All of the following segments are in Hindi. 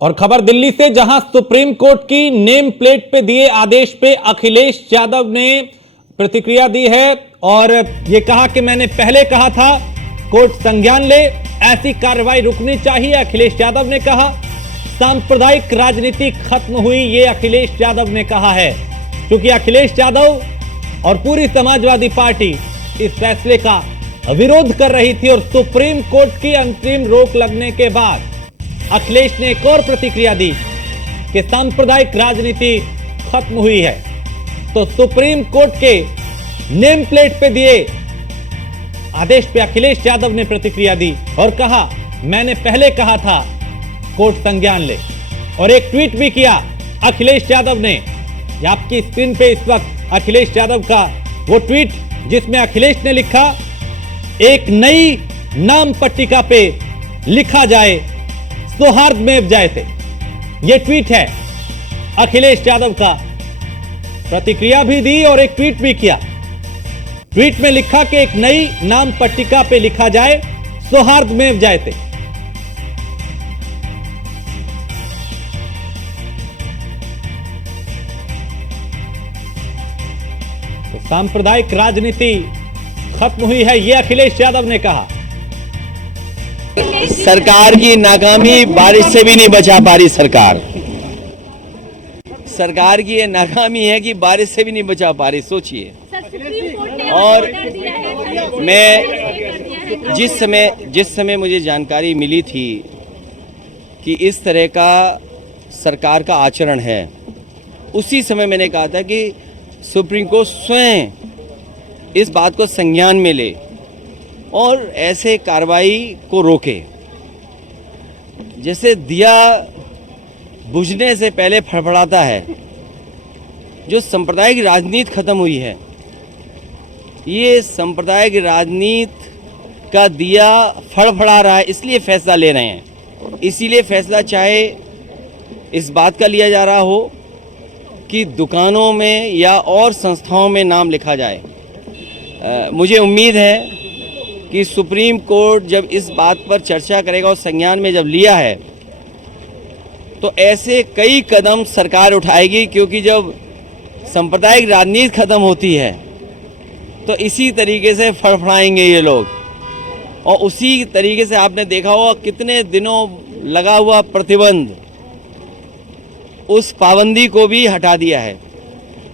और खबर दिल्ली से, जहां सुप्रीम कोर्ट की नेम प्लेट पे दिए आदेश पे अखिलेश यादव ने प्रतिक्रिया दी है और ये कहा कि मैंने पहले कहा था कोर्ट संज्ञान ले, ऐसी कार्रवाई रुकनी चाहिए। अखिलेश यादव ने कहा सांप्रदायिक राजनीति खत्म हुई, ये अखिलेश यादव ने कहा है, क्योंकि अखिलेश यादव और पूरी समाजवादी पार्टी इस फैसले का विरोध कर रही थी और सुप्रीम कोर्ट की अंतरिम रोक लगने के बाद अखिलेश ने एक और प्रतिक्रिया दी कि सांप्रदायिक राजनीति खत्म हुई है। तो सुप्रीम कोर्ट के नेम प्लेट पे दिए आदेश पे अखिलेश यादव ने प्रतिक्रिया दी और कहा मैंने पहले कहा था कोर्ट संज्ञान ले, और एक ट्वीट भी किया अखिलेश यादव ने। आपकी स्क्रीन पे इस वक्त अखिलेश यादव का वो ट्वीट जिसमें अखिलेश ने लिखा, एक नई नाम पट्टिका पे लिखा जाए सौहार्द में जयते। ये ट्वीट है अखिलेश यादव का। प्रतिक्रिया भी दी और एक ट्वीट भी किया। ट्वीट में लिखा कि एक नई नाम पट्टिका पे लिखा जाए सौहार्द में जयते। तो सांप्रदायिक राजनीति खत्म हुई है, यह अखिलेश यादव ने कहा। सरकार की नाकामी बारिश से भी नहीं बचा पा रही सरकार की ये नाकामी है कि बारिश से भी नहीं बचा पा रही, सोचिए। और मैं जिस समय मुझे जानकारी मिली थी कि इस तरह का सरकार का आचरण है, उसी समय मैंने कहा था कि सुप्रीम कोर्ट स्वयं इस बात को संज्ञान में ले और ऐसे कार्रवाई को रोके। जैसे दिया बुझने से पहले फड़फड़ाता है, जो सांप्रदायिक राजनीति खत्म हुई है, ये सांप्रदायिक राजनीति का दिया फड़फड़ा रहा है, इसलिए फैसला ले रहे हैं। इसीलिए फैसला चाहे इस बात का लिया जा रहा हो कि दुकानों में या और संस्थाओं में नाम लिखा जाए। मुझे उम्मीद है कि सुप्रीम कोर्ट जब इस बात पर चर्चा करेगा और संज्ञान में जब लिया है तो ऐसे कई कदम सरकार उठाएगी, क्योंकि जब सांप्रदायिक राजनीति खत्म होती है तो इसी तरीके से फड़फड़ाएंगे ये लोग। और उसी तरीके से आपने देखा होगा कितने दिनों लगा हुआ प्रतिबंध, उस पाबंदी को भी हटा दिया है।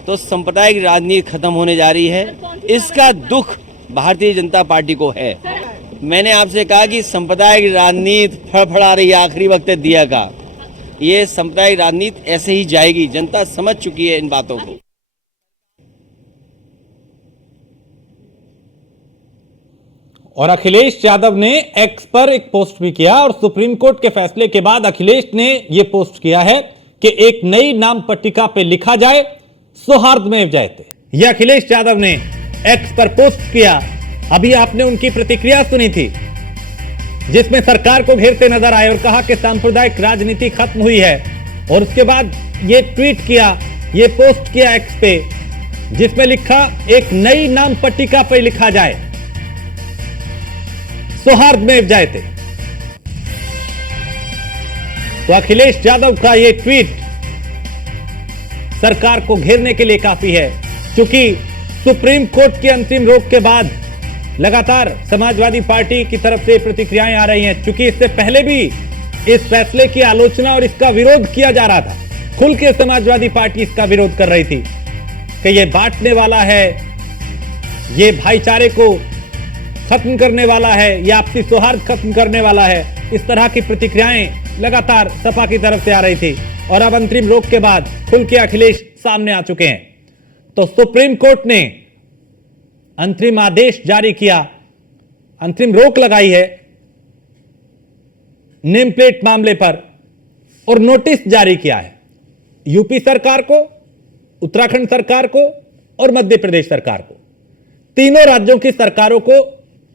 तो सांप्रदायिक राजनीति खत्म होने जा रही है, इसका दुख भारतीय जनता पार्टी को है। मैंने आपसे कहा कि सांप्रदायिक राजनीति फड़फड़ा रही है, आखिरी वक्त है दिया का। ये सांप्रदायिक राजनीति ऐसे ही जाएगी, जनता समझ चुकी है इन बातों को। और अखिलेश यादव ने एक्स पर एक पोस्ट भी किया और सुप्रीम कोर्ट के फैसले के बाद अखिलेश ने यह पोस्ट किया है कि एक नई नाम पट्टिका पे लिखा जाए सौहार्द में जयते। यह अखिलेश यादव ने एक्स पर पोस्ट किया। अभी आपने उनकी प्रतिक्रिया सुनी थी जिसमें सरकार को घेरते नजर आए और कहा कि सांप्रदायिक राजनीति खत्म हुई है, और उसके बाद ये ट्वीट किया, ये पोस्ट किया एक्स पे जिसमें लिखा एक नई नाम पट्टिका पे लिखा जाए सौहार्द में जयते। तो अखिलेश यादव का यह ट्वीट सरकार को घेरने के लिए काफी है, क्योंकि सुप्रीम कोर्ट के अंतिम रोक के बाद लगातार समाजवादी पार्टी की तरफ से प्रतिक्रियाएं आ रही हैं। क्योंकि इससे पहले भी इस फैसले की आलोचना और इसका विरोध किया जा रहा था, खुल के समाजवादी पार्टी इसका विरोध कर रही थी कि यह बांटने वाला है, ये भाईचारे को खत्म करने वाला है, यह आपसी सौहार्द खत्म करने वाला है। इस तरह की प्रतिक्रियाएं लगातार सपा की तरफ से आ रही थी और अब अंतरिम रोक के बाद खुल के अखिलेश सामने आ चुके हैं। तो सुप्रीम कोर्ट ने अंतरिम आदेश जारी किया, अंतरिम रोक लगाई है नेम प्लेट मामले पर और नोटिस जारी किया है यूपी सरकार को, उत्तराखंड सरकार को और मध्य प्रदेश सरकार को। तीनों राज्यों की सरकारों को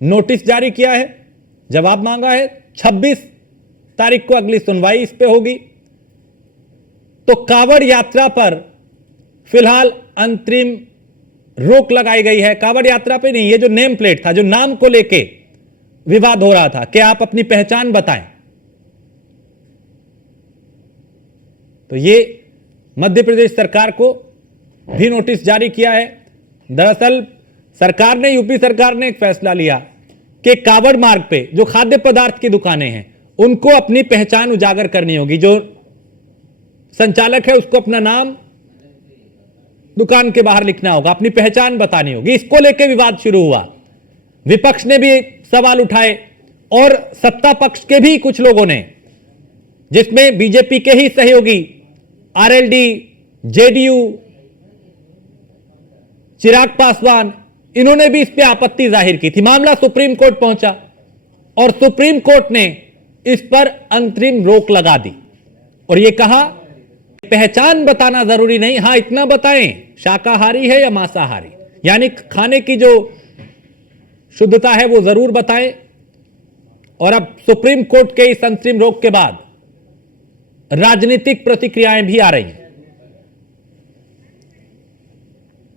नोटिस जारी किया है, जवाब मांगा है। 26 तारीख को अगली सुनवाई इस पे होगी। तो कांवड़ यात्रा पर फिलहाल अंतरिम रोक लगाई गई है। कांवड़ यात्रा पे नहीं, ये जो नेम प्लेट था, जो नाम को लेके विवाद हो रहा था कि आप अपनी पहचान बताएं, तो ये मध्य प्रदेश सरकार को भी नोटिस जारी किया है। दरअसल सरकार ने, यूपी सरकार ने एक फैसला लिया कि कावड़ मार्ग पे जो खाद्य पदार्थ की दुकानें हैं उनको अपनी पहचान उजागर करनी होगी। जो संचालक है उसको अपना नाम दुकान के बाहर लिखना होगा, अपनी पहचान बतानी होगी। इसको लेकर विवाद शुरू हुआ, विपक्ष ने भी सवाल उठाए और सत्ता पक्ष के भी कुछ लोगों ने, जिसमें बीजेपी के ही सहयोगी आरएलडी, जेडीयू, चिराग पासवान, इन्होंने भी इस पे आपत्ति जाहिर की थी। मामला सुप्रीम कोर्ट पहुंचा और सुप्रीम कोर्ट ने इस पर अंतरिम रोक लगा दी और यह कहा पहचान बताना जरूरी नहीं, हां इतना बताएं शाकाहारी है या मांसाहारी, यानी खाने की जो शुद्धता है वो जरूर बताएं। और अब सुप्रीम कोर्ट के इस अंतरिम रोक के बाद राजनीतिक प्रतिक्रियाएं भी आ रही हैं।